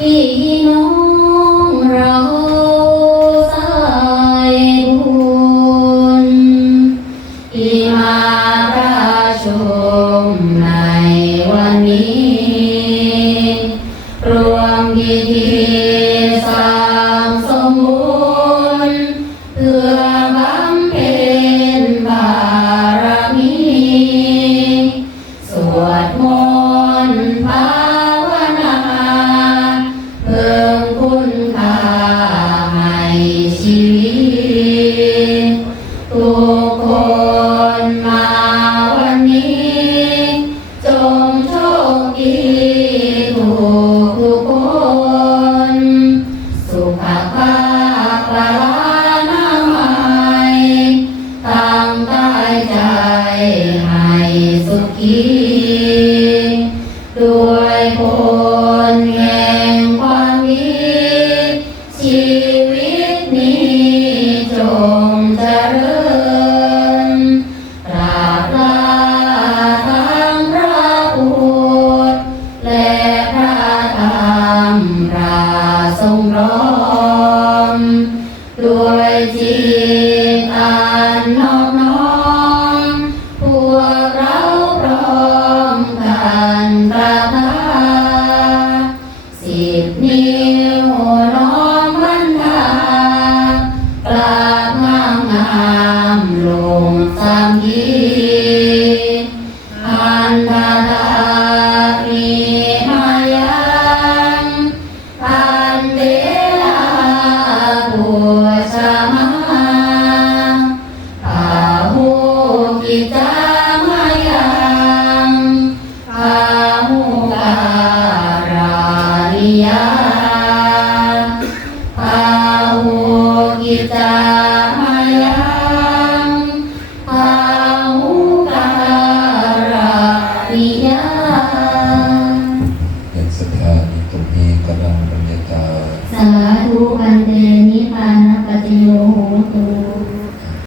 พี่น้องเราสายบุญที่มาประชุมในวันนี้ รวมพิธีสร้างสมบูรณ์เพื่อบำเพ็ญบารมี สวดมนต์ ใจให้สุขีด้วยผลแห่งความดีชีวิตนี้จงเจริญตราบลาทั้งพระพุทธและพระธรรมราทรงร้อมด้วยจิต งสามยีอันดาดามีมายังอันเดลาบัวชะมาอาหูกิจามายังอาหูการานิยาอา เ